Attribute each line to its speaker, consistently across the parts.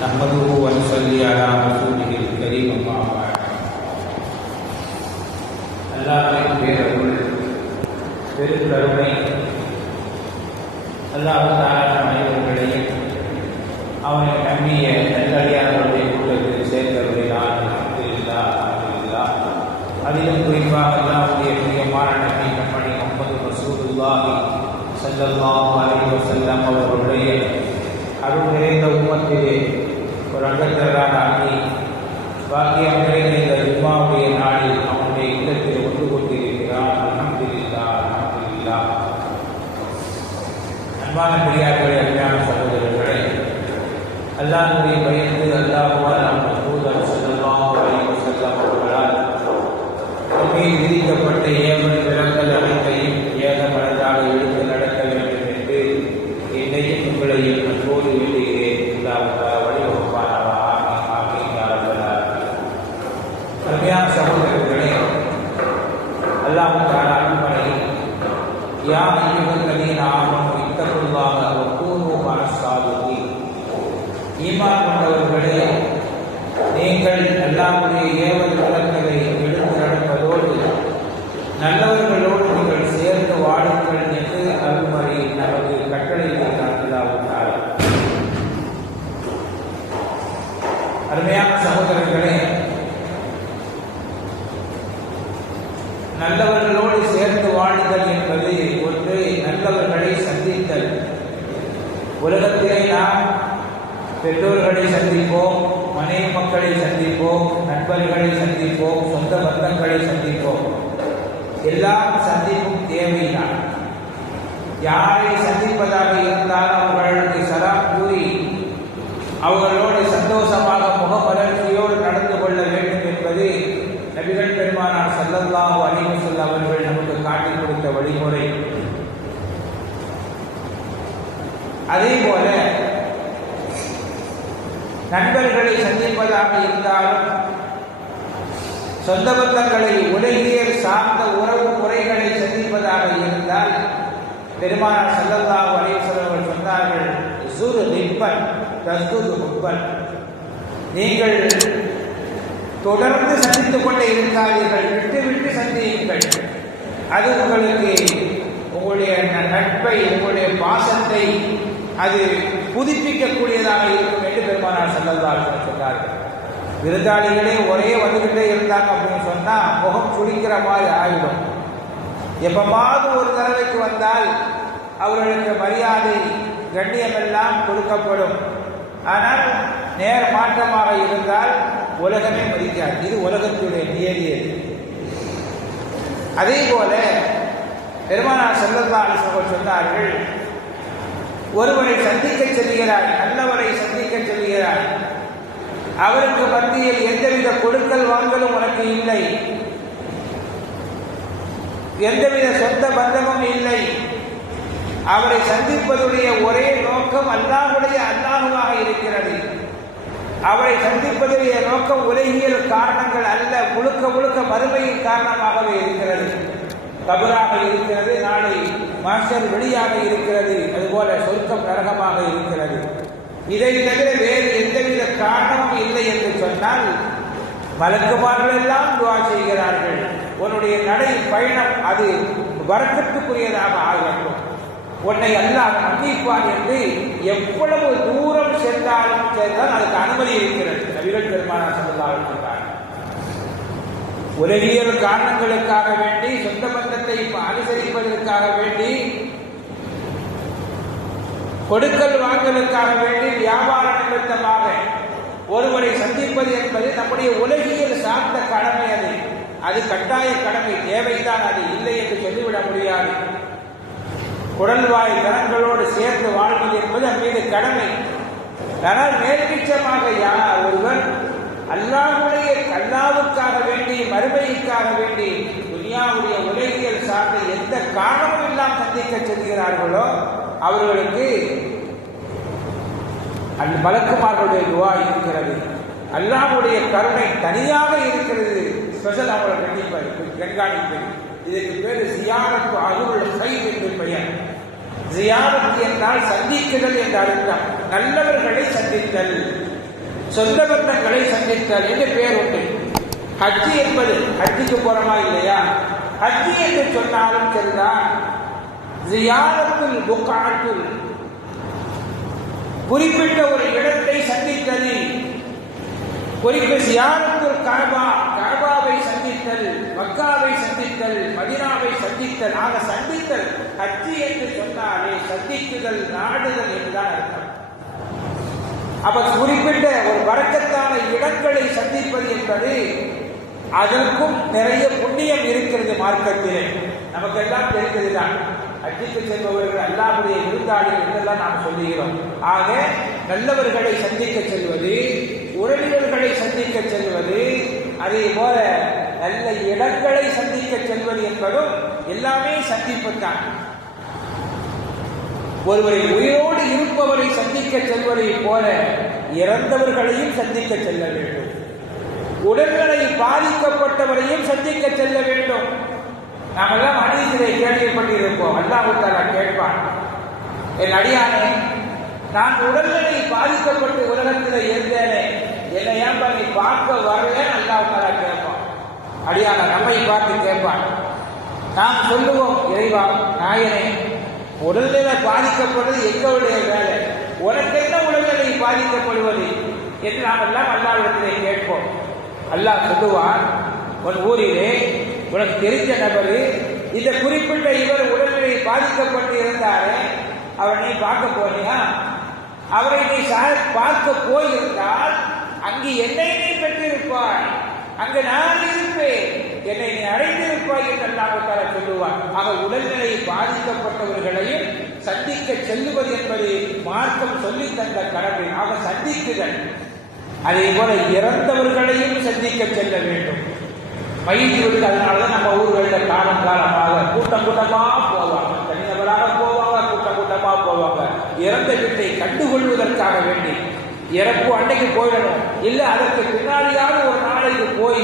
Speaker 1: نحمده ونصلي على رسوله الكريم أما بعد அல்லாஹ்வின் பேரருள் பெருங்கருணை அல்லாஹ் தாராள அனைவர்களையும் அவனை நம்பிய நல்லடியார்களுடைய கூட்டத்தில் சேர்ந்தவர்களால் அல்ஹம்துலில்லாஹ் அல்ஹம்துலில்லாஹ் அதிலும் குறிப்பாக அல்லாஹ்வுடைய பிரியமான நபி கண்மணி முகமது ரசூலுல்லாஹி ஸல்லல்லாஹு அலைஹி வஸல்லம் அவர்களுடைய அருள் நிறைந்த உம்மத்திலே ஒரு அங்கத்தரான அண்ணி பாக்கியம் நிறைந்த இந்த ஜும்மாவுடைய நாளில் அவனுடைய இல்லத்தில் ஒன்று கொண்டிருக்கிறான் அலமதுல்லா அலமதுல்லா அன்பான பெரியார்களே அன்பான சகோதரர்களே அல்லாஹுடைய பயந்து அல்லாஹுவால் நம் தூதர் ஸல்லல்லாஹு அலைஹி வஸல்லம் அவர்களால் உலகத்திலே நாம் பெற்றோர்களை சந்திப்போம் மனைவி மக்களை சந்திப்போம் நண்பர்களை சந்திப்போம் சொந்த பந்தங்களை சந்திப்போம். எல்லாம் சந்திப்பும் தேவைதான். யாரை சந்திப்பதாக இருந்தால் அவர்களுக்கு சலாம் கூறி அவர்களோடு சந்தோஷமாக முகமலர்ச்சியோடு நடந்து கொள்ள வேண்டும் என்பது நபிகள் பெருமானார் சல்லல்லாஹு அலைஹி வஸல்லம் அவர்கள் நமக்கு காட்டிக் கொடுத்த வழிமுறை. அதே போல நண்பர்களை சந்திப்பதாக இருந்தாலும் சொந்த பந்தங்களை உலகியல் சார்ந்த உறவு முறைகளை சந்திப்பதாக இருந்தால் பெருமானார் சல்லல்லாஹு அலைஹி சொன்னார்கள் சுரு நிப்பன் தஸ்குது முப்பன் நீங்கள் தொடர்ந்து சந்தித்துக் கொண்டே இருக்காதீர்கள் விட்டு விட்டு சந்தியுங்கள். அது உங்களுக்கு உங்களுடைய நட்பை உங்களுடைய பாசத்தை அது புதுப்பிக்கக்கூடியதாக இருக்கும் என்று பெருமானார் செல்லதார்கள் சொன்னார்கள். விருந்தாளிகளே ஒரே வந்துகிட்டே இருந்தாங்க அப்படின்னு சொன்னால் முகம் சுடிக்கிற மாதிரி ஆகிடும் எப்பமாவது ஒரு தடவைக்கு வந்தால் அவர்களுக்கு மரியாதை கண்ணியமெல்லாம் கொடுக்கப்படும். ஆனால் நேர மாற்றமாக இருந்தால் உலகமே மதிக்காது. இது உலகத்துடைய நியதியது அதே. போல பெருமானார் செல்லல்லா சொன்னார்கள் ஒருவரை சந்திக்க செல்கிறாய் நல்லவரை சந்திக்க செல்கிறாய் அவருக்கு மத்தியில் எந்தவித கொடுக்கல் வாங்கலும் உனக்கு இல்லை. எந்தவித சொந்த பந்தமும் இல்லை. அவரை சந்திப்பதுடைய ஒரே நோக்கம் அல்லாஹுடைய அல்லாஹுவாக இருக்கிறது. அவரை சந்திப்பதுடைய நோக்கம் உலகியல் காரணங்கள் அல்ல முழுக்க முழுக்க மறுமையின் காரணமாகவே இருக்கிறது. கபராக இருக்கிறது. நாளை மாஸ்டர் வெளியாக இருக்கிறது. அதுபோல சொர்க்கம் நரகமாக இருக்கிறது. இதை தவிர வேறு எந்தவித காரணமும் இல்லை என்று சொன்னால் மலக்குமார்கள் எல்லாம் துவா செய்கிறார்கள். உன்னுடைய நடை பயணம் அது வரக்கத்துக்குரியதாக ஆகட்டும். உன்னை அல்லாஹ் மன்னிப்பான் என்று எவ்வளவு தூரம் சென்றாலும் சேர்ந்தால் அதுக்கு அனுமதி இருக்கிறது. நபிகள் பெருமானா சொல்லலாம் உலகியல் காரணங்களுக்காக வேண்டி சொந்த பந்தத்தை அனுசரிப்பதற்காக வேண்டி கொடுக்கல் வாங்கலுக்காக வேண்டி வியாபார நிமித்தமாக ஒருவரை சந்திப்பது என்பது நம்முடைய உலகியல் சார்ந்த கடமை அது. அது கட்டாய கடமை தேவைதான் அது இல்லை என்று சொல்லிவிட முடியாது. குடல்வாய் கரங்களோடு சேர்ந்து வாழ்வது என்பது மீது கடமை. ஆனால் மேல்பிச்சமாக யார் ஒருவர் அல்லாஹுடைய அல்லாவுக்காக வேண்டி மறுமைக்காக வேண்டி துனியாவுடைய உலகியல் சார்ந்த எந்த காரணமும் எல்லாம் சந்திக்க செல்கிறார்களோ அவர்களுக்கு அந்த மலக்குமார்களுடைய துவா இருக்கிறது. அல்லாஹுடைய கருணை தனியாக இருக்கிறது. ஸ்பெஷல் அவங்களை கண்டிப்பார் கண்காணிப்பு இதற்கு பேரு சியாரத்து அருள் கை என்று பெயர். ஜியாரத் என்றால் சந்திக்குதல் என்று அர்த்தம். நல்லவர்களை சந்தித்தல். சொந்த பந்தங்களை என்று பெயர் உண்டு? ஹஜ்ஜி என்பது ஹஜ்ஜிக்கு போறமா இல்லையா? ஹஜ்ஜி என்று சொன்னாலும் சரிதான். ஜியாரத்தில் புக்காட்டில் குறிப்பிட்ட ஒரு இடத்தை சந்தித்தது. குறிப்பு ஜியாரத்தில் காபா காபாவை சந்தித்தல் மக்காவை சந்தித்தல் மதினாவை சந்தித்தல் ஆக சந்தித்தல் ஹஜ்ஜி என்று சொன்னாலே சந்திக்குதல் நாடுதல் என்றுதான் அர்த்தம். அப்ப குறிப்பிட்ட ஒரு வரக்கத்தான இடங்களை சந்திப்பது என்பது அதற்கும் நிறைய புண்ணியம் இருக்கிறது மார்க்கத்திலே. நமக்கெல்லாம் தெரிந்ததுதான். அஜிக்கு செல்பவர்கள் அல்லாவுடைய விருந்தாளிகள் என்றெல்லாம் நாம் சொல்லுகிறோம். ஆக நல்லவர்களை சந்திக்க செல்வது உறவினர்களை சந்திக்க செல்வது அதே போல நல்ல இடங்களை சந்திக்க செல்வது என்பதும் எல்லாமே சந்திப்புத்தான் ஒருவரை உயிரோடு இருப்பவரை சந்திக்க செல்வதை போல இறந்தவர்களையும் சந்திக்க செல்ல வேண்டும். உடல்களை பாதிக்கப்பட்டவரையும் சந்திக்க செல்ல வேண்டும். நாமெல்லாம் எல்லாம் கேள்விப்பட்டிருப்போம். அல்லாஹாலா கேட்பான் என் அடியானே நான் உடல்நிலை பாதிக்கப்பட்டு உலகத்தில் இருந்தேனே என்னை ஏன் நீ பார்க்க வரவேன்னு அல்லாஹாலா கேட்பான். அடியான நம்மை பார்த்து கேட்பான். நாம் சொல்லுவோம் இறைவா நாயனே உடல்நிலை பாதிக்கப்படுவது எங்களுடைய வேலை. உனக்கு என்ன உடல்நிலை பாதிக்கப்படுவது என்று நாம் எல்லாம் அல்லாவிடத்திலே கேட்போம். அல்லாஹ் சொல்லுவான் உன் ஊரிலே உனக்கு தெரிஞ்ச நபர் இந்த குறிப்பிட்ட இவர் உடல்நிலை பாதிக்கப்பட்டு இருந்தாரே அவர் நீ பார்க்க போனியா அவரை நீ பார்க்க போயிருந்தால் அங்கு என்னை நீ பெற்றிருப்பாய். அங்கு நான் இருப்பேன். என்னை நீ அடைந்திருப்பாய் என்று அல்லாஹால சொல்லுவார் ஆக உடல்நிலை பாதிக்கப்பட்டவர்களையும் சந்திக்க செல்லுவது என்பது மார்க்கம் சொல்லி தந்த கடமை. ஆக சந்திக்குதல். அதே போல இறந்தவர்களையும் சந்திக்க செல்ல வேண்டும். பயிற்சி விட்டு அதனாலதான் நம்ம ஊர்களில் காலம் காலமாக கூட்டம் கூட்டமா போவாங்க. தனிநபராக போவாங்க கூட்டம் கூட்டமா போவாங்க. இறந்த வீட்டை கண்டுகொள்வதற்காக வேண்டி. இறப்பு அன்னைக்கு போயிடணும். இல்ல அதற்கு பின்னாடியாவது ஒரு நாளைக்கு போய்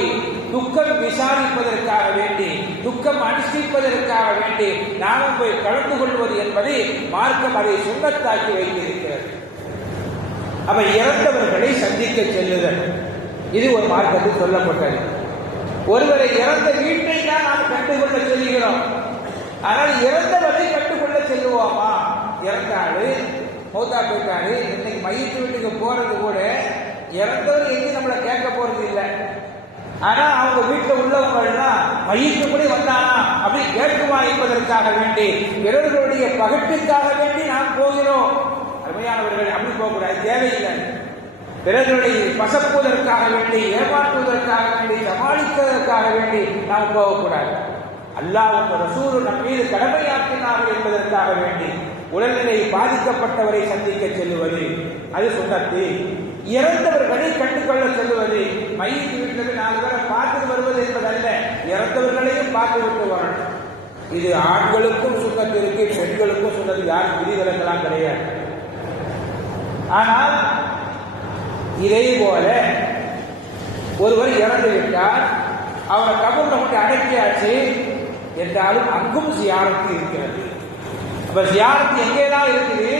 Speaker 1: துக்கம் விசாரிப்பதற்காக வேண்டி துக்கம் அனுஷ்டிப்பதற்காக வேண்டி நாமும் போய் கலந்து கொள்வது என்பதை மார்க்கம் அதை சுண்ணத்தாக்கி வைத்திருக்கிறது. அவ இறந்தவர்களை சந்திக்க செல்லுதல். இது ஒரு மார்க்கத்தில் சொல்லப்பட்டது. ஒருவரை இறந்த வீட்டை தான் நாம் கண்டுகொள்ள செல்கிறோம் ஆனால் இறந்தவரை கண்டுகொள்ள செல்லுவோமா? இறந்தாரு மௌதா போயிட்டாரு இன்னைக்கு மையத்து வீட்டுக்கு போறது கூட இறந்தவர் எங்க நம்மளை கேட்க போறது இல்லை. ஆனா அவங்க வீட்டுல உள்ளவங்கள்லாம் மையத்து கூட வந்தானா? அப்படி கேட்குமா என்பதற்காக வேண்டி பிறர்களுடைய பகட்டிற்காக வேண்டி நாம் போகிறோம். அருமையானவர்கள் அப்படி போகக்கூடாது. தேவையில்லை. பிறர்களை பசப்புவதற்காக வேண்டி ஏமாற்றுவதற்காக வேண்டி சமாளிப்பதற்காக வேண்டி நாம் போகக்கூடாது. அல்லாஹ் ரசூரு நம் மீது கடமையாற்றினார்கள் என்பதற்காக வேண்டி உடல்நிலை பாதிக்கப்பட்டவரை சந்திக்க செல்லுவது. அது சொந்தத்து இறந்தவர்களை கண்டுகொள்ள செல்லுவது. மையத்து வீட்டில் நாலு பேரை பார்த்து வருவது என்பதல்ல. இறந்தவர்களையும் பார்த்து விட்டு வரணும். இது ஆண்களுக்கும் சுத்தத்து இருக்கு பெண்களுக்கும் சுத்தம் யாரும் விதிவிலக்கெல்லாம் கிடையாது. ஆனால் இதே போல ஒருவர் இறந்து விட்டார். அவரை கபூர்ல கொண்டு அடக்கியாச்சு என்றாலும் அங்கும் சியாரத்து இருக்கிறது. அப்ப சியாரத்து எங்கேதான் இருக்குது?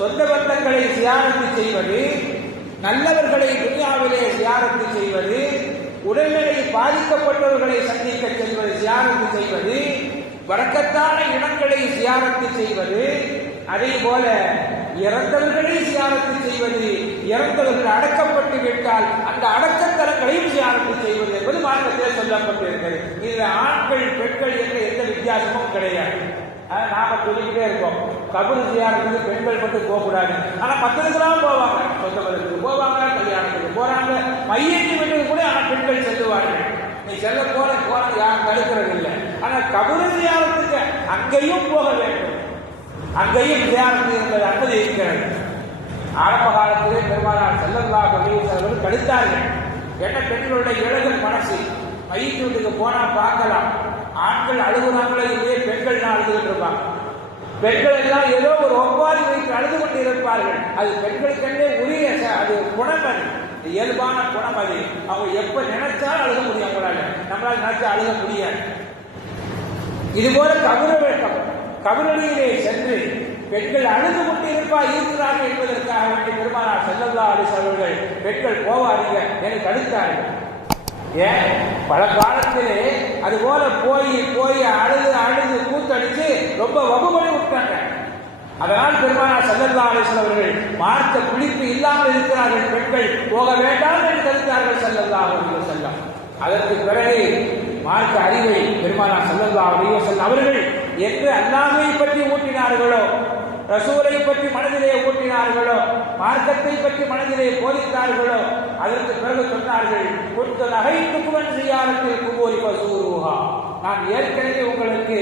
Speaker 1: சொந்த பந்தங்களை சியாரத்து செய்வது நல்லவர்களை துனியாவிலே சியாரத்து செய்வது உடல்நிலை பாதிக்கப்பட்டவர்களை சந்திக்க செல்வது சியாரத்து செய்வது வழக்கத்தான இடங்களை சியாரத்து செய்வது அதே போல இறந்தவர்களை சியாரத்து செய்வது இறந்தவர்கள் அடக்கப்பட்டு விட்டால் அந்த அடக்கத்தலங்களையும் சியாரத்து செய்வது என்பது மார்க்கத்தில் சொல்லப்பட்டிருக்கிறது. இது ஆண்கள் பெண்கள் என்ற வித்தியாசமும் கிடையாது. நாம சொல்லிக்கிட்டே இருக்கோம். கபரு சியாரத்துக்கு பெண்கள் மட்டும் போகக்கூடாது. ஆனா மற்றதுக்கெல்லாம் போவாங்க. சொந்த பதத்துக்கு போவாங்க கல்யாணத்துக்கு போறாங்க. மையத்து வீட்டுக்கு கூட ஆனா பெண்கள் செல்லுவார்கள். நீ செல்ல போற போறது யாரும் தடுக்கிறது இல்லை ஆனா கபரு சியாரத்துக்கு அங்கேயும் போக வேண்டும். அங்கேயும் தியானத்தில் என்பது அனுமதி இருக்கிறது. ஆரம்ப காலத்திலே பெருமானார் செல்லல்லா கவியர்கள் கழித்தார்கள் என்ன பெண்களுடைய இழகு மனசு மையத்து வீட்டுக்கு போனா பார்க்கலாம். ஆண்கள் அழுகுறாங்களோ இல்லையே பெண்கள் தான் அழுதுகிட்டு இருப்பாங்க பெண்கள் எல்லாம் ஏதோ ஒரு ஒவ்வாறு வைத்து அழுது கொண்டு இருப்பார்கள். அது பெண்களுக்கென்றே உரிய அது குணம் அது. இயல்பான குணம் அது. அவங்க எப்ப நினைச்சாலும் அழுக முடியும் அவங்களால. நம்மளால் நினைச்சா அழுக முடியாது. இது போல கபுர வேட்டம் கபரடியிலே சென்று பெண்கள் அழுது கொண்டு இருப்பா இருக்கிறார்கள் என்பதற்காக வேண்டிய பெருமானார் செல்லல்லா அலிஸ் அவர்கள் பெண்கள் போவாதீங்க என்று தடுத்தார்கள் ஏன்? பல காலத்திலே அது போல போய் போய் அழுது அழுது கூத்தடிச்சு ரொம்ப வகுமுறை விட்டாங்க. அதனால் பெருமானார் செல்லல்லா அலிஸ் அவர்கள் மார்க்க குளிப்பு இல்லாமல் இருக்கிறார்கள் பெண்கள் போக வேண்டாம் என்று தடுத்தார்கள் செல்லல்லா அலிஸ் செல்லம் அதற்கு பிறகு மார்க்க அறிவை பெருமானார் செல்லல்லா அலிஸ் அவர்கள் என்று அல்லாமையை பற்றி ஊட்டினார்களோ ரசூலை பற்றி மனதிலே ஊட்டினார்களோ மார்க்கத்தை பற்றி மனதிலே போதித்தார்களோ அதற்கு பிறகு சொன்னார்கள் கொடுத்த நகைத்துக்குவன் செய்யாரத்தில் குபோரி பசூருஹா நான் ஏற்கனவே உங்களுக்கு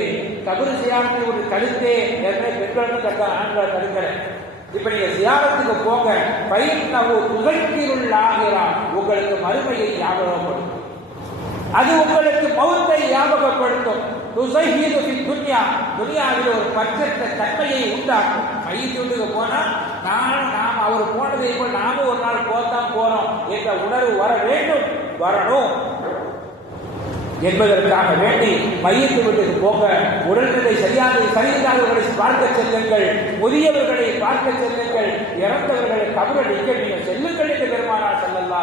Speaker 1: கபரு சியாரத்தில் ஒரு கழுத்தே ஏற்கனவே பெண்களுக்கு தக்க ஆண்களை தடுக்கிறேன். இப்ப நீங்க சியாரத்துக்கு போங்க. பயிர் நவு உங்களுக்கு மறுமையை ஞாபகப்படுத்தும். அது உங்களுக்கு மௌத்தை ஞாபகப்படுத்தும். துன்யா துனியாவில் ஒரு பற்றற்ற தன்மையை உண்டாக்கும். மையத்துக்கு போனா நானும் நாம் அவர் போனதை போல் நாமும் ஒரு நாள் போத்தான் போறோம் என்ற உணர்வு வர வேண்டும். வரணும். என்பதற்காக வேண்டி மையத்து வீட்டுக்கு போக உடல்நிலை சரியாக சரியில்லாதவர்களை பார்க்க செல்லுங்கள். முதியவர்களை பார்க்க செல்லுங்கள். இறந்தவர்களை கபரடிக்க நீங்கள் செல்லுங்கள் என்று பெருமானார் செல்லல்லா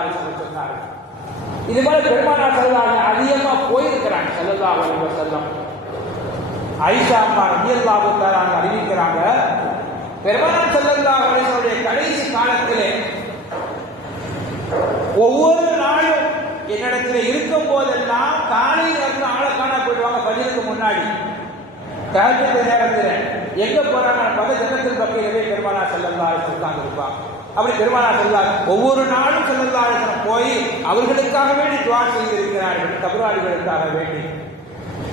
Speaker 1: இது போல பெருமானா செல்லாங்க அதிகமா போயிருக்கிறாங்க செல்லல்லா அலைஹி செல்லம் ஐஷா அம்மா ரலியல்லாஹு அறிவிக்கிறாங்க. பெருமானா செல்லல்லா அலைஹி கடைசி காலத்திலே ஒவ்வொரு நாளும் என்னிடத்தில் இருக்கும் போதெல்லாம் தானே இருந்து ஆளை காண போயிடுவாங்க பதிலுக்கு முன்னாடி. தகஜத்து நேரத்தில் எங்க போறாங்க பல ஜனத்தின் பக்கையிலே பெருமானா செல்லல்லா உட்கார்ந்து இருப்பாங்க அப்படி பெருமானா செல்லார் ஒவ்வொரு நாளும் செல்லல்லாயிரம் போய் அவர்களுக்காக வேண்டி துவா செய்திருக்கிறார்கள் கபராளிகளுக்காக வேண்டி.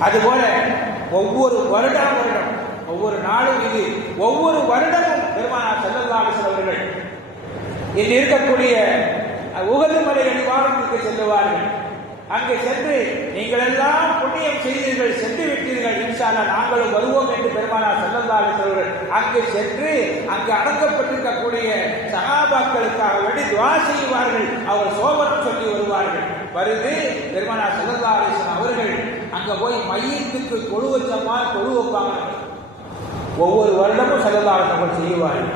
Speaker 1: அதுபோல ஒவ்வொரு வருடம் வருடம் ஒவ்வொரு நாளும் இது ஒவ்வொரு வருடமும் பெருமானா செல்லல்லாசன் அவர்கள் இன்று இருக்கக்கூடிய உகது மலை அடிவாரத்துக்கு செல்லுவார்கள். அங்கே சென்று நீங்கள் எல்லாம் புண்ணியம் செய்தீர்கள் சென்று விட்டீர்கள். இன்ஷால்லா நாங்களும் வருவோம் என்று பெருமானார் செல்லந்தாலே சொல்வார்கள் அங்கே சென்று அங்கு அடக்கப்பட்டிருக்கக்கூடிய சகாபாக்களுக்காக வேண்டி துவா செய்வார்கள். அவர் சோபனம் சொல்லி வருவார்கள். வருது பெருமானார் செல்லல்லாஹு அவர்கள் அங்க போய் மையத்துக்கு கொழு வச்சமா கொழு வைப்பாங்க. ஒவ்வொரு வருடமும் செல்லல்லாஹு செய்வார்கள்.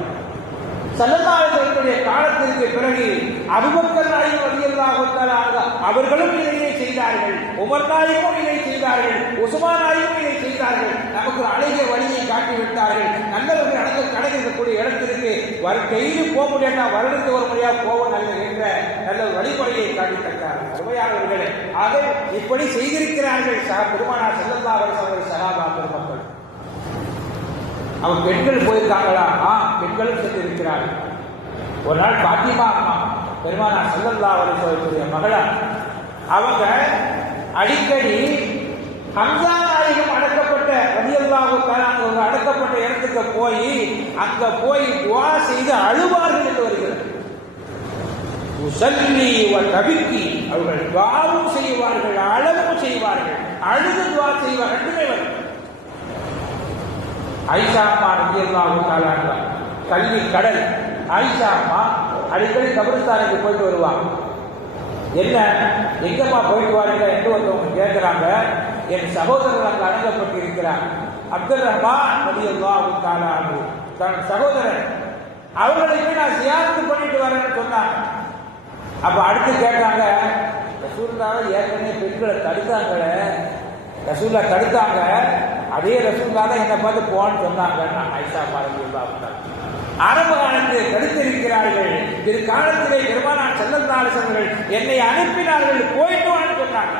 Speaker 1: சல்லல்லாஹுடைய காலத்திற்கு பிறகு அபுபக்கர் நாயகம் ரலியல்லாஹு அவர்களும் இதையே செய்தார்கள். உமர் நாயகம் இதை செய்தார்கள். உசுமான் நாயகம் இதை செய்தார்கள். நமக்கு அழகிய வழியை காட்டி விட்டார்கள் நல்லவர்கள் அடங்க கடந்திருக்கக்கூடிய இடத்திற்கு வர டெய்லி போக முடியாட்டா வருடத்துக்கு ஒரு முறையாக போக நல்ல என்ற நல்ல வழிமுறையை காட்டி தந்தார்கள் அருமையானவர்களே ஆக இப்படி செய்திருக்கிறார்கள் சக பெருமானார் செல்லல்லா அவர்கள் சகாபா பெருமக்கள் அவன் பெண்கள் போயிருக்காங்களா? ஆ. பெண்களும் சென்றிருக்கிறார்கள் ஒரு நாள் பாத்திமா அம்மா பெருமானா செல்லல்லா அவர்களுடைய மகளா அவங்க அடிக்கடி ஹம்சா நாயகம் அடக்கப்பட்ட ரதியல்லாஹு அங்க அடக்கப்பட்ட இடத்துக்கு போய் அங்க போய் துவா செய்து அழுவார்கள் என்று வருகிறது. உசல்லி கவிக்கி அவர்கள் துவாவும் செய்வார்கள் அழவும் செய்வார்கள் அழுது துவா செய்வார்கள் ரெண்டுமே வரும். ஐஷா அம்மா ரத்தியல்லாஹு கல்வி கடல். ஆயிஷா அம்மா அடிக்கடி கபிரஸ்தானுக்கு போயிட்டு வருவாங்க என்ன? எங்கம்மா போயிட்டு வாருங்க? என்று ஒருத்தவங்க கேட்கிறாங்க. என் சகோதரர் அங்கு அடங்கப்பட்டு இருக்கிறார் அப்துல் ரஹ்மான் ரலியல்லாஹு தாலா தன் சகோதரர் அவங்களுக்கு நான் சியாரத்து பண்ணிட்டு வரேன்னு சொன்னாங்க அப்ப அடுத்து கேட்டாங்க ரசூல்லாவை ஏற்கனவே பெண்களை தடுத்தாங்களே. ரசூல்லா தடுத்தாங்க. அதே ரசூல்லா தான் என்னை பார்த்து போன்னு சொன்னாங்க நான் ஐசா பாரதியுல்லா ஆரம்ப காலத்தில் கருத்திருக்கிறார்கள் இது காலத்திலே பெருமானார் செல்லந்தாரசர்கள் என்னை அனுப்பினார்கள். போயிட்டு வான்னு சொன்னாங்க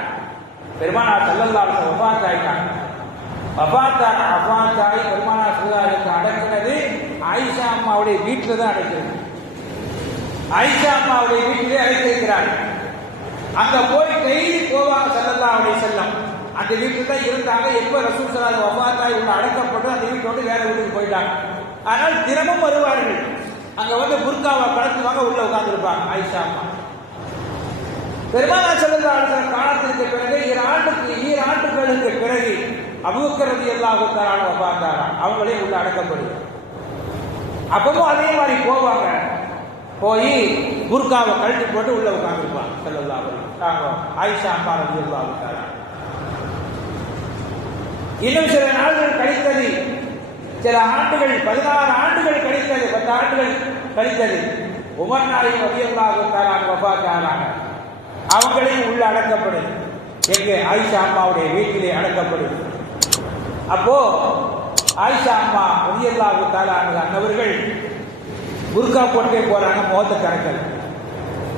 Speaker 1: பெருமானார் செல்லந்தாரசன் ஒபாத் ஆயிட்டாங்க வபாத்தான அபாத்தாய் பெருமானார் செல்லாருக்கு அடக்கினது ஆயிஷா அம்மாவுடைய வீட்டில் தான் அடைக்கிறது. ஆயிஷா அம்மாவுடைய வீட்டிலே அழைத்திருக்கிறார்கள் அங்க போய் டெய்லி போவாங்க செல்லல்லா அப்படி செல்லம் அந்த வீட்டில் தான் இருந்தாங்க. எப்ப ரசூல் சலாத வபாத்தாய் உள்ள அடக்கப்பட்டு அந்த வீட்டோடு வேற வீட்டுக்கு போயிட்டாங்க. ஆனால் தினமும் வருவார்கள். அங்க வந்து புர்காவை கலத்துவாங்க உள்ள உட்கார்ந்துருப்பாங்க ஆயிஷா அம்மா. பெருமானா செல்லல்லா காலத்திற்கு பிறகு இரு ஆண்டுக்கு ஈர ஆண்டுகளுக்கு பிறகு அபுக்கரதி எல்லா உத்தரான வபாத்தாரா அவங்களே உள்ள அடக்கப்படுது அப்பவும் அதே மாதிரி போவாங்க. போய் புர்காவை கழட்டி போட்டு உள்ள உட்காந்துருப்பாங்க செல்லல்லா நாங்க ஆயிஷா அம்மா ரதி எல்லா உத்தாரா இன்னும் சில நாள்கள் கழித்தது சில ஆண்டுகள் பதினாறு ஆண்டுகள் கழித்தது பத்து ஆண்டுகள் கழித்தது. உமர் நாயகம் ரலியல்லாஹு தஆலா வஃபாத்தானாங்க அவங்களையும் உள்ள அடக்கப்படுது எங்க? ஆயிஷா அம்மாவுடைய வீட்டிலே அடக்கப்படுது அப்போ ஆயிஷா அம்மா ரலியல்லாஹு தஆலா அன்னவர்கள் புர்கா போட்டே போறாங்க முகத்தை திறக்கல.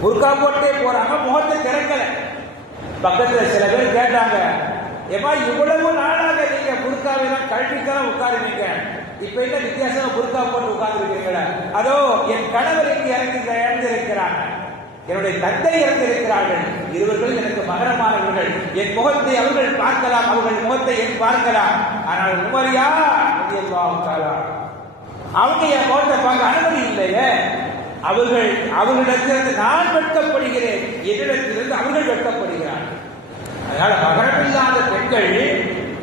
Speaker 1: புர்கா போட்டே போறாங்க முகத்தை திறக்கல. பக்கத்தில் சில பேர் கேட்டாங்க ஏமா இவ்வளவு நாளாக நீங்க புர்காவெல்லாம் கழட்டித்தான் உட்காருவீங்க இப்ப என்ன வித்தியாசமா புருக்கா போட்டு உட்கார்ந்துருக்கீங்களா? அதோ என் கணவர் இங்கு இறங்கி இறந்திருக்கிறாங்க. என்னுடைய தந்தை இறந்திருக்கிறார்கள். இருவர்கள் எனக்கு மகரமானவர்கள். என் முகத்தை அவர்கள் பார்க்கலாம் அவர்கள் முகத்தை என் பார்க்கலாம். ஆனால் உமரியா ரலியல்லாஹு அவங்க என் முகத்தை பார்க்க அனுமதி இல்லையே. அவர்கள் அவர்களிடத்திலிருந்து நான் வெட்கப்படுகிறேன். என்னிடத்திலிருந்து அவர்கள் வெட்கப்படுகிறார்கள். அதனால மகரமில்லாத பெண்கள்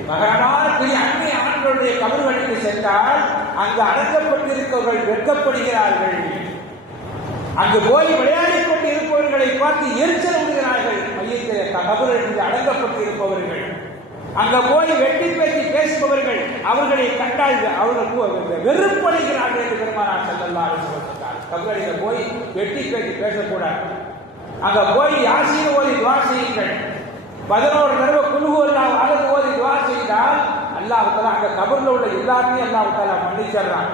Speaker 1: மகரமான பெரிய ஆண்களுடைய கபர் வழிக்கு சென்றால் அங்கு அடக்கப்பட்டிருப்பவர்கள் வெட்கப்படுகிறார்கள். அங்கு போய் விளையாடிக் கொண்டு இருப்பவர்களை பார்த்து எரிச்சல் விடுகிறார்கள். மையத்தில் கபர்கள் அடங்கப்பட்டு இருப்பவர்கள் அங்க போய் வெட்டி பேசி பேசுபவர்கள் அவர்களை கண்டால் அவர்கள் வெறுப்படைகிறார்கள் என்று பெருமானார் செல்லல்லா சொல்லிட்டார் போய் வெட்டி பேசி பேசக்கூடாது. அங்க போய் யாசின் ஓதி துவா செய்யுங்கள். பதினோரு தடவை குழுவெல்லாம் அழகு ஓதி துவா செய்தால் அல்லாஹால அங்க கபர்ல உள்ள எல்லாத்தையும் அல்லாஹால மன்னிச்சிடுறான்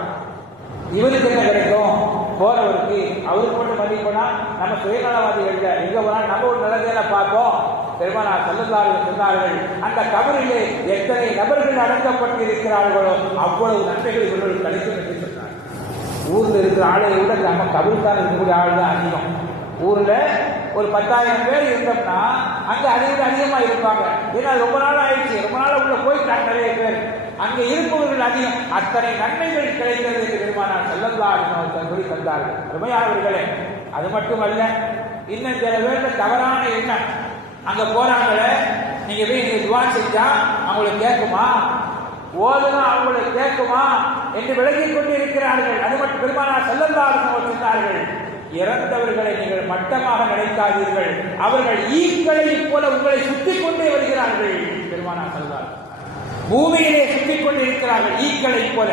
Speaker 1: இவருக்கு என்ன கிடைக்கும்? போறவருக்கு அவருக்கு மட்டும் மன்னிப்போனா நம்ம சுயநலவாதிகள் எங்க போனா நம்ம ஒரு நிலைமையில பார்ப்போம். பெருமானா செல்லந்தார்கள் சொன்னார்கள் அந்த கபரிலே எத்தனை நபர்கள் அடங்கப்பட்டு இருக்கிறார்களோ அவ்வளவு நன்மைகள் இவர்கள் கிடைக்கும் என்று சொன்னார். ஊர்ல இருக்கிற ஆளை விட நம்ம கபருக்கான இருக்கக்கூடிய ஆள் தான் அதிகம். ஊர்ல ஒரு பத்தாயிரம் பேர் இருந்தோம்னா அங்க அதை விட அதிகமா இருப்பாங்க. ஏன்னா ரொம்ப நாள் ஆயிடுச்சு. ரொம்ப நாள் உள்ள போயிட்டாங்க நிறைய பேர். அங்க இருப்பவர்கள் அதிகம். அத்தனை நன்மைகள் கிடைக்கிறது என்று பெருமானார் செல்லல்லா சொல்லி தந்தார்கள். அருமையானவர்களே அது மட்டுமல்ல இன்னும் சில பேர்ல தவறான எண்ணம். அங்க போறாங்களே நீங்க போய் நீங்க துவா செஞ்சா அவங்களுக்கு கேட்குமா? ஓதுனா அவங்களை கேட்குமா? என்று விலகிக் கொண்டு இருக்கிறார்கள் அது மட்டும் பெருமானார் செல்லல்லார்கள் சொன்னார்கள். இறந்தவர்களை நீங்கள் மட்டமாக நினைக்காதீர்கள். அவர்கள் ஈக்களைப் போல உங்களை சுத்திக் கொண்டே வருகிறார்கள். பெருமானா சொல்வார். பூமியிலே சுத்திக் கொண்டு இருக்கிறார்கள் ஈக்களை போல.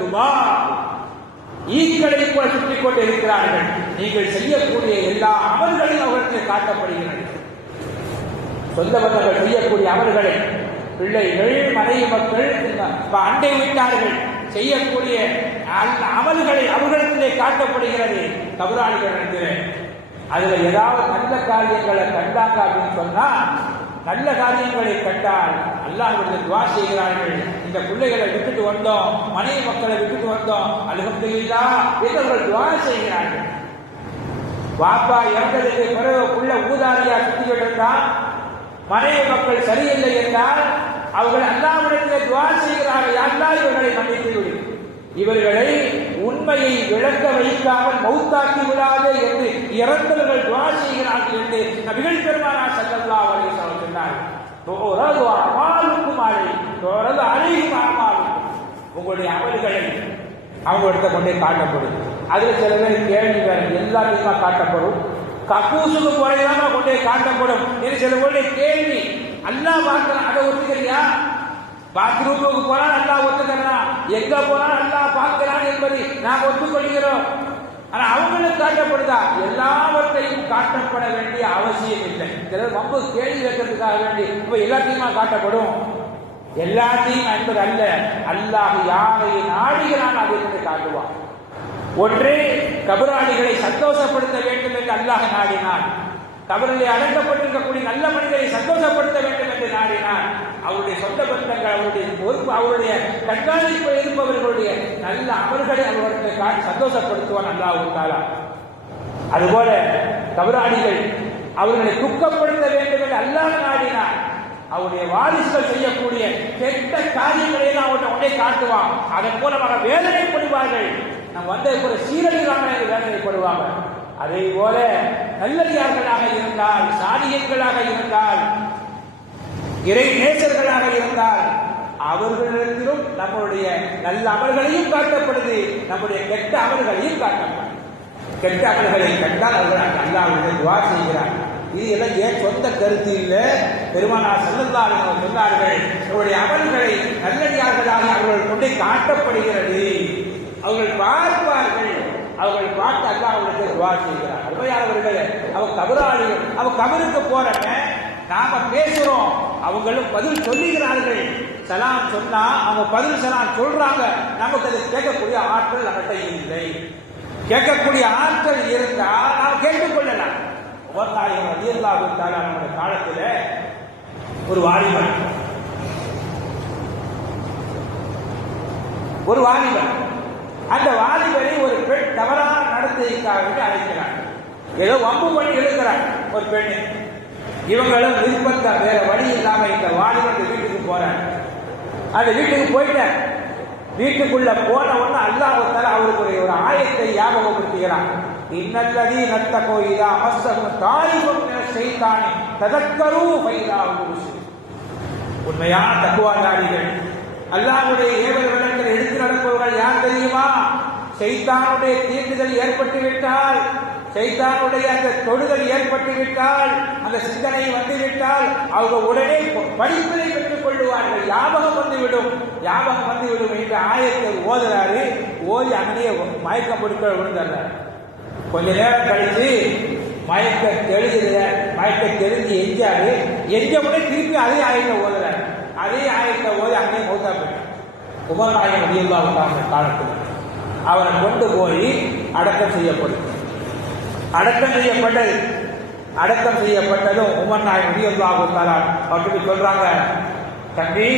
Speaker 1: துபா ஈக்களை போல சுற்றிக் கொண்டு இருக்கிறார்கள். நீங்கள் செய்யக்கூடிய எல்லா அமல்களையும் அவர்களுக்கு காட்டப்படுகிறது. சொந்த பந்தங்கள் செய்யக்கூடிய அமல்களை பிள்ளைகள் மனைவி மக்கள் அண்டை விட்டார்கள் செய்யக்கூடிய அமல்களை அவர்களிடத்திலே காட்டப்படுகிறது. கபராளிகள் அதுல ஏதாவது நல்ல காரியங்களை கண்டாங்க அப்படின்னு சொன்னா நல்ல காரியங்களை கண்டால் அல்லாஹ்விடத்தில் துவா செய்கிறார்கள். இந்த பிள்ளைகளை விட்டுட்டு வந்தோம் மனைவி மக்களை விட்டுட்டு வந்தோம் அலுகம்துல்லா என்று அவர்கள் துவா செய்கிறார்கள். வாப்பா இறந்ததுக்கு பிறகு உள்ள ஊதாரியா சுத்திக்கிட்டு இருந்தான் மனைவி மக்கள் சரியில்லை என்றால் அவர்கள் அல்லாவிடத்தில் துவா செய்கிறார்கள். அல்லா இவர்களை மன்னித்து இவர்களை உண்மையை விளக்க வைக்காமல் மௌத்தாக்கி விடாதே என்று இறந்தவர்கள் துவா செய்கிறார்கள் என்று நபிகள் பெருமானா செல்லல்லா அவரை சொன்னார் தோரது அமாலுக்கும் அழை தோரது அழையும் அமாலுக்கும். உங்களுடைய அமல்களை அவங்க இடத்த கொண்டே காட்டப்படும். அதுல சில பேர் கேள்வி வேற எல்லாமே காட்டப்படும்? கக்கூசுக்கு போறதாம கொண்டே காட்டப்படும். என்று சில பேருடைய கேள்வி அல்லா பார்க்கலாம் அதை ஒத்துக்கிறியா பாத்ரூமுக்கு போனா நல்லா ஒத்துக்கிறான் எங்க போனா நல்லா பார்க்கிறான் என்பதை நாம் ஒத்துக்கொள்கிறோம். ஆனா அவங்களுக்கு காட்டப்படுதா? எல்லாவற்றையும் காட்டப்பட வேண்டிய அவசியம் இல்லை. சிலர் ரொம்ப கேள்வி வைக்கிறதுக்காக வேண்டி இப்ப எல்லாத்தையுமா காட்டப்படும்? எல்லாத்தையும் என்பது அல்ல. அல்லாஹ் யாரை நாடுகிறான் அதை என்று காட்டுவான். ஒன்று கபராளிகளை சந்தோஷப்படுத்த வேண்டும் என்று அல்லாஹ் நாடினான். தவறிலே அடங்கப்பட்டிருக்கக்கூடிய நல்ல மனிதரை சந்தோஷப்படுத்த வேண்டும் என்று நாடினார். அவருடைய சொந்த பந்தங்கள் அவருடைய பொறுப்பு அவருடைய கண்காணிப்பு இருப்பவர்களுடைய நல்ல அமல்களை அவர்களுக்கு சந்தோஷப்படுத்துவான் அல்லாஹ் தாலா அதுபோல தவறாளிகள் அவர்களை துக்கப்படுத்த வேண்டும் என்று அல்லாத நாடினார். அவருடைய வாரிசுகள் செய்யக்கூடிய கெட்ட காரியங்களை எல்லாம் அவர்கிட்ட உடனே காட்டுவான். அதன் மூலமாக வேதனைப்படுவார்கள் நம்ம வந்த கூட சீரழிவாங்க வேதனைப்படுவாங்க அதே போல நல்லடியார்களாக இருந்தால் சாதியங்களாக இருந்தால் இறை நேசர்களாக இருந்தால் அவர்களிடத்திலும் நம்மளுடைய நல்ல அமல்களையும் காட்டப்படுது நம்முடைய கெட்ட அமல்களையும் காட்டப்படுது. கெட்ட அமல்களை கண்டால் அவர்கள் அல்லாஹ் துவா செய்கிறார்கள் இது எல்லாம் ஏன் சொந்த கருத்து இல்லை? பெருமானார் செல்லந்தார்கள் சொன்னார்கள் அவருடைய அமல்களை நல்லடியார்களாக அவர்கள் கொண்டே காட்டப்படுகிறது. அவர்கள் பார்ப்பார்கள் அவர்களை பார்த்து அல்லா அவர்களுக்கு துவா செய்கிறார். அருமையானவர்களே அவ கபராளிகள் அவ கபருக்கு போறவங்க நாம பேசுறோம். அவங்களும் பதில் சொல்லுகிறார்கள். சலாம் சொன்னா அவங்க பதில் சலாம் சொல்றாங்க. நமக்கு அதை கேட்கக்கூடிய ஆற்றல் நம்மகிட்ட இல்லை. கேட்கக்கூடிய ஆற்றல் இருந்தால் நாம் கேட்டுக்கொள்ளலாம் உபநாயகம் அதியல்லாவிட்டால் நம்முடைய காலத்தில் ஒரு வாலிபன். ஒரு வாலிபன். அந்த வாலிபரை ஒரு பெண் தவறான நடத்தைக்காக வேண்டி அழைக்கிறார் ஏதோ வம்பு பண்ணி எழுக்கிறார் ஒரு பெண் இவங்களும் விருப்பத்த வேற வழி இல்லாம இந்த வாலிபர் வீட்டுக்கு போறாங்க அந்த வீட்டுக்கு போயிட்டார். வீட்டுக்குள்ள போன உடனே அல்லாஹால அவருக்கு ஒரு ஒரு ஆயத்தை ஞாபகப்படுத்துகிறான் இன்னல்லதி நத்த கோயிலா அமசம் தாலிபம் செய்தானே ததக்கரு பயிலாகும் உண்மையான தக்குவாதாரிகள் அல்லாஹுடைய ஏவல் விளக்கல் எடுத்து நடப்பவர்கள் யார் தெரியுமா? சைத்தானுடைய தீண்டுதல் ஏற்பட்டு விட்டால் சைத்தானுடைய அந்த தொடுதல் ஏற்பட்டு விட்டால் அந்த சிந்தனை வந்துவிட்டால் அவங்க உடனே படிப்பினை பெற்றுக் கொள்ளுவார்கள். ஞாபகம் வந்துவிடும். ஞாபகம் வந்துவிடும் என்று ஆயத்தை ஓதுறாரு. ஓதி அங்கேயே மயக்கம் பொருட்கள் விழுந்தார் கொஞ்ச நேரம் கழித்து மயக்க தெளிஞ்சதுல மயக்க தெரிஞ்சு எஞ்சாரு. எஞ்ச உடனே திருப்பி அதே ஆயத்தை ஓதுறாரு. அதே ஆயத்தை போய் அங்கே மௌத்தா போயிட்டார் உபநாயகம் அதிகமாக உண்டான காலத்தில். அவரை கொண்டு போய் அடக்கம் செய்யப்படும் அடக்கம் செய்யப்பட்டது. அடக்கம் செய்யப்பட்டதும் உமர் நாயகம் அதிகமாக அப்படின்னு சொல்றாங்க தம்பி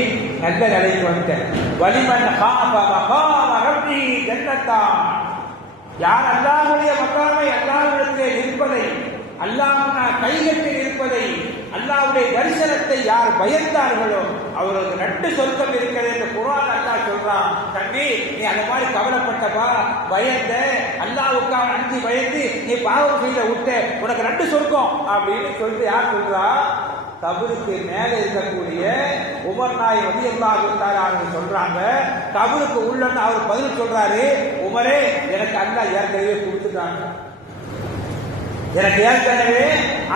Speaker 1: நல்ல நிலைக்கு வந்துட்டேன். வலிமன் காம மகாம ஜன்னத்தான். யார் அல்லாஹுடைய மக்காமை அல்லாஹ்விடத்திலே நிற்பதை அல்லாஹ் கைகட்டில் இருப்பதை அல்லாவுடைய தரிசனத்தை யார் பயந்தார்களோ அவர்களுக்கு நட்டு சொர்க்கம் இருக்கிறது என்று குரான் அல்லாஹ் சொல்றான். தம்பி நீ அந்த மாதிரி கவலைப்பட்டப்பா பயந்த அல்லாவுக்காக அஞ்சு பயந்து நீ பாவம் செய்த விட்ட உனக்கு நட்டு சொர்க்கம் அப்படின்னு சொல்லிட்டு யார் சொல்றா? கபருக்கு மேலே இருக்கக்கூடிய உமர் நாய் வந்து எல்லா சொல்றாங்க. கபருக்கு உள்ளன்னு அவர் பதில் சொல்றாரு. உமரே எனக்கு அல்லா ஏற்கனவே கொடுத்துட்டாங்க. எனக்கு ஏற்கனவே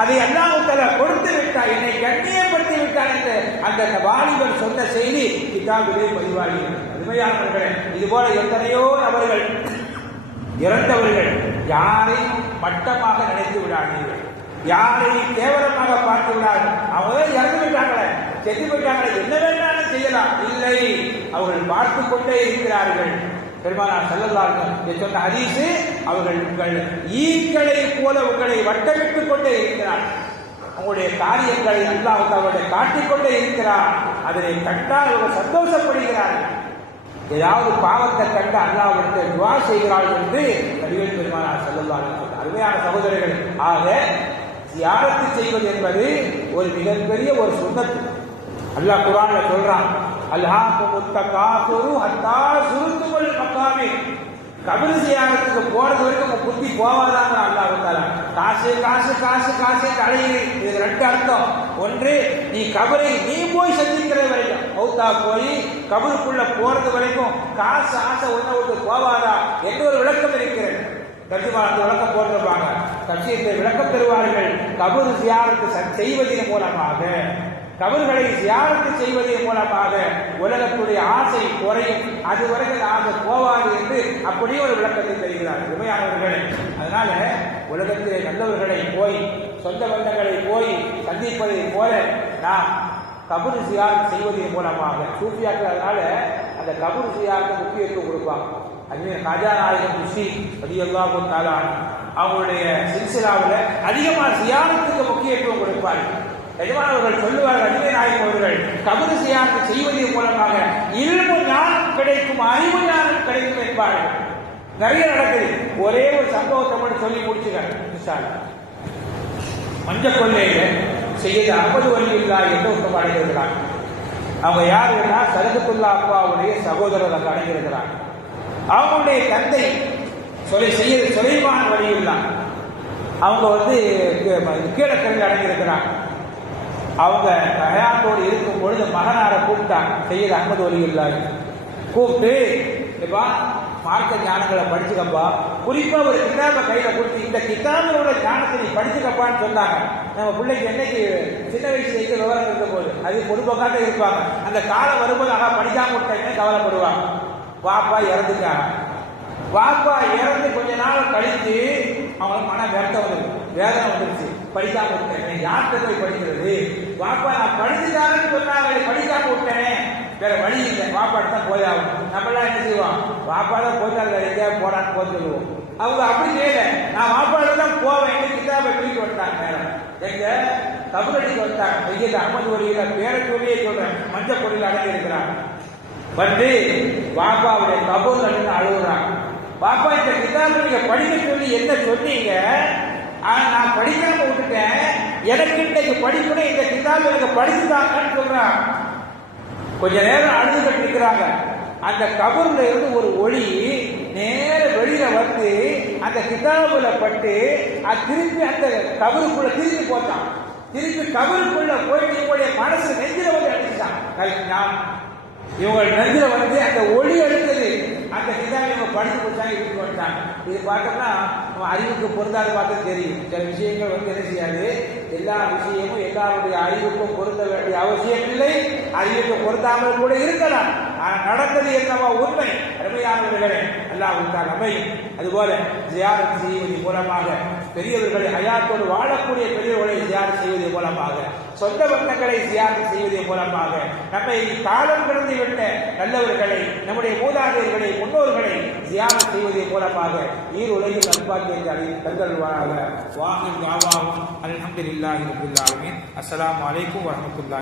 Speaker 1: அதை அல்லாஹால கொடுத்து விட்டார் என்னை கண்ணியப்படுத்தி விட்டார் என்று அந்த வாலிபர் சொன்ன செய்தி கிதாபிலே பதிவாகி அருமையானவர்களே இது போல எத்தனையோ நபர்கள் இறந்தவர்கள் யாரையும் மட்டமாக நினைத்து விடாதீர்கள். யாரையும் கேவலமாக பார்த்து விடாது. அவங்க இறந்து விட்டாங்களே செத்து விட்டாங்களே என்ன வேண்டாலும் செய்யலாம். இல்லை அவர்கள் பார்த்து கொண்டே இருக்கிறார்கள். பெருமானார் செல்லல்லார்கள் சொன்ன ஹதீஸு அவர்கள் உங்கள் ஈக்களை போல உங்களை வட்டமிட்டுக் கொண்டே இருக்கிறார். உங்களுடைய காரியங்களை அல்லாஹ் அவர்களை காட்டிக்கொண்டே இருக்கிறார். அதனை கண்டால் அவர் சந்தோஷப்படுகிறார்கள். ஏதாவது பாவத்தை கண்டு அல்லாவிடத்தை துவா செய்கிறாள் என்று நடிகர் பெருமானார் செல்லல்லார்கள் அருமையான சகோதரர்கள். ஆக தியானத்து செய்வது என்பது ஒரு மிகப்பெரிய ஒரு சுண்ணத்து. அல்லாஹ் குரான்ல சொல்றான் அல்லாஹ் காசுரு ஹத்தா சுருத்துகள் மக்காமே கபில் தியானத்துக்கு போறது வரைக்கும் உங்க புத்தி போவாதாங்க அல்லாஹ் வந்தாரா காசு காசு காசு காசு கடையில். இது ரெண்டு அர்த்தம். ஒன்று நீ கபரை நீ போய் சந்திக்கிற வரைக்கும் மௌத்தா போய் கபருக்குள்ள போறது வரைக்கும் காசு ஆசை ஒன்ன விட்டு போவாதா? என்று ஒரு விளக்கம் இருக்கிறது. கட்சிமாரத்து அந்த விளக்கம் போட்டிருப்பாங்க. கட்சியத்தை விளக்கம் பெறுவார்கள் கபரு தியானத்து செய்வதன் மூலமாக. கபர்களை தியானத்து செய்வதன் மூலமாக உலகத்துடைய ஆசை குறையும். அது வரைக்கும் ஆசை போவாது என்று அப்படியே ஒரு விளக்கத்தை தருகிறார் உண்மையானவர்களே அதனால உலகத்திலே நல்லவர்களை போய் சொந்த பந்தங்களை போய் சந்திப்பதை போல நாம் கபரு சியார் செய்வதன் மூலமாக சூப்பியாக்கள் அதனால அந்த கபரு சியாருக்கு முக்கியத்துவம் கொடுப்பாங்க. அதுவே கஜாநாயகம் ருஷி பதியல்லாவும் தாலான் அவங்களுடைய சில்சிலாவில் அதிகமாக சியானத்துக்கு முக்கியத்துவம் கொடுப்பார்கள். எஜமானவர்கள் சொல்லுவார்கள் அஜிமே நாயகம் அவர்கள் கபரு சியானத்து செய்வதன் மூலமாக இரும்பு ஞானம் கிடைக்கும் அறிவு ஞானம் கிடைக்கும் என்பார்கள். நிறைய நடக்குது. ஒரே ஒரு சம்பவத்தை மட்டும் சொல்லி முடிச்சுக்க மஞ்ச கொள்ளையில செய்யது அகமது வழி இல்லா என்று ஒருத்தம் அடைந்திருக்கிறாங்க அவங்க யாருன்னா சரகத்துல்லா அப்பாவுடைய சகோதரர் அங்கு அடைந்திருக்கிறாங்க அவங்களுடைய தந்தை சொல்லி செய்ய சுலைமான் வழியுல்லா அவங்க வந்து கீழக்கிழங்கு அடைஞ்சிருக்கிறாங்க அவங்க ஹயாத்தோடு இருக்கும் பொழுது மகனாரை கூப்பிட்டாங்க. செய்யது அகமது ஒலி இல்லாது கூப்பிட்டு இப்பா மார்க்க ஞானங்களை படிச்சுக்கப்பா. குறிப்பா ஒரு கிதாபை கையில கொடுத்து இந்த கிதாபோட ஞானத்தை நீ படிச்சுக்கப்பான்னு சொன்னாங்க. நம்ம பிள்ளைக்கு என்னைக்கு சின்ன வயசுல இருக்க விவரம் இருக்க போது அது பொதுப்பக்காட்ட இருப்பாங்க. அந்த காலம் வரும்போது ஆகா படிக்காம விட்டாங்கன்னு கவலைப்படுவாங்க வாப்பா இறந்துட்டாங்க வாப்பா இறந்து கொஞ்ச நாள் கழித்து அவங்களுக்கு மன வேட்டம் வந்துருக்கு வேதனை வந்துருச்சு. படிக்காம விட்டேன். யார்கிட்ட போய் படிக்கிறது? வாப்பா நான் படிச்சுட்டாரன்னு சொன்னாங்க படிக்காம விட்டேனே. வேற வழி இல்லை. வாப்பாடு தான் போய் ஆகணும். நம்மளாம் என்ன செய்வோம்? வாப்பா தான் போயிட்டாங்க எங்கேயாவது போடான்னு போய் சொல்லுவோம். அவங்க அப்படி செய்யல. நான் வாப்பாடு தான் போவேன். எங்க கிதாபை தூக்கி விட்டாங்க எங்க தமிழடிக்கு வந்தாங்க மையத்தை அம்மன் வழியில பேரை சொல்லியே சொல்றேன். மஞ்சள் பொடியில் அடங்கி இருக்கிறான் வந்து பாப்பாவுடைய கபூர்ல அழுகுறாங்க பாப்பா இந்த கிதாபு நீங்க படிக்க சொல்லி என்ன சொன்னீங்க? ஆனா நான் படிக்காம விட்டுட்டேன். எனக்கு இன்றைக்கு படிக்கணும் இந்த கிதாப் எனக்கு படிச்சுதாங்கன்னு சொல்றான். கொஞ்ச நேரம் அழுதுகிட்டு இருக்கிறாங்க அந்த கபர்ல இருந்து ஒரு ஒளி நேர வெளியில வந்து அந்த கிதாபுல பட்டு அது திருப்பி அந்த கபருக்குள்ள திருப்பி போட்டான். திருப்பி கபருக்குள்ள போயிட்டு இவங்களுடைய மனசு நெஞ்சில வந்து அடிச்சுட்டான். கல் இவங்க நெஞ்சில வந்து அந்த ஒளி அடித்தது. அந்த கிதாபை நம்ம படித்து கொடுத்தாங்க வீட்டுக்கு வந்துட்டாங்க இது பார்த்தோம்னா நம்ம அறிவுக்கு பொருந்தாத பார்த்து தெரியும். சில விஷயங்கள் வந்து என்ன செய்யாது? எல்லா விஷயமும் எல்லாருடைய அறிவுக்கும் பொருந்த வேண்டிய அவசியம் இல்லை. அறிவுக்கு பொருந்தாமல் கூட இருக்கலாம். ஆனால் நடந்தது என்னவா உண்மை. அருமையானவர்களே அல்லாஹ் தான் அமையும். அதுபோல ஜியாரத் செய்வது மூலமாக பெரியவர்களை ஹயாத்தோடு வாழக்கூடிய பெரியவர்களை ஜியாரத் செய்வது மூலமாக சொந்த பந்தங்களை ஜியாரத் செய்வதை மூலமாக நம்மை காலம் கடந்து விட்ட நல்லவர்களை நம்முடைய மூதாதையர்களை முன்னோர்களை ஜியாரத் செய்வதை மூலமாக ஈர் உலகில் நல்பாக்கியங்களை தந்தல்வாராக வாஹின் யாவாகும் அல்ஹம்துலில்லாஹி ரப்பில் ஆலமீன். அஸ்ஸலாமு அலைக்கும் வரஹ்மத்துல்லாஹி